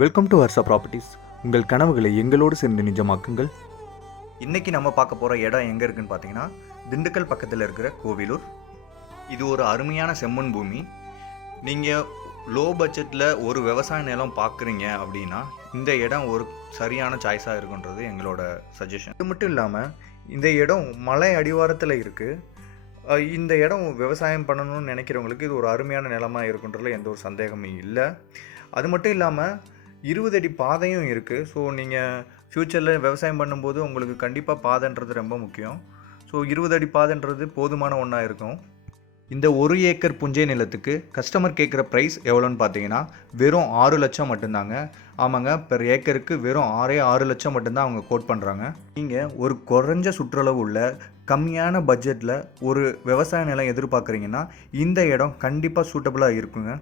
Welcome to Harsha properties. உங்கள் கனவுகளை எங்களோடு சேர்ந்து நிஜமாக்குங்கள். இன்றைக்கி நம்ம பார்க்க போகிற இடம் எங்கே இருக்குதுன்னு பார்த்தீங்கன்னா, திண்டுக்கல் பக்கத்தில் இருக்கிற கோவிலூர். இது ஒரு அருமையான செம்மண் பூமி. நீங்கள் லோ பட்ஜெட்டில் ஒரு விவசாய நிலம் பார்க்குறீங்க அப்படின்னா இந்த இடம் ஒரு சரியான சாய்ஸாக இருக்குன்றது எங்களோட சஜஷன். இது மட்டும் இல்லாமல் இந்த இடம் மலை அடிவாரத்தில் இருக்குது. இந்த இடம் விவசாயம் பண்ணணும்னு நினைக்கிறவங்களுக்கு இது ஒரு அருமையான நிலமாக இருக்குன்றதுல எந்த ஒரு சந்தேகமும் இல்லை. அது மட்டும் இல்லாமல் 20 அடி பாதையும் இருக்குது. ஸோ நீங்கள் ஃப்யூச்சரில் விவசாயம் பண்ணும்போது உங்களுக்கு கண்டிப்பாக பாதைன்றது ரொம்ப முக்கியம். ஸோ 20 அடி பாதைன்றது போதுமான ஒன்றா இருக்கும். இந்த 1 ஏக்கர் புஞ்சை நிலத்துக்கு கஸ்டமர் கேட்குற ப்ரைஸ் எவ்வளோன்னு பார்த்தீங்கன்னா வெறும் 6 லட்சம் மட்டும்தாங்க. ஆமாங்க, பெர் ஏக்கருக்கு வெறும் 6 லட்சம் மட்டும்தான் அவங்க கோட் பண்ணுறாங்க. நீங்கள் ஒரு குறைஞ்ச சுற்றளவு உள்ள கம்மியான பட்ஜெட்டில் ஒரு விவசாய நிலம் எதிர்பார்க்குறீங்கன்னா இந்த இடம் கண்டிப்பாக சூட்டபுளாக இருக்குங்க.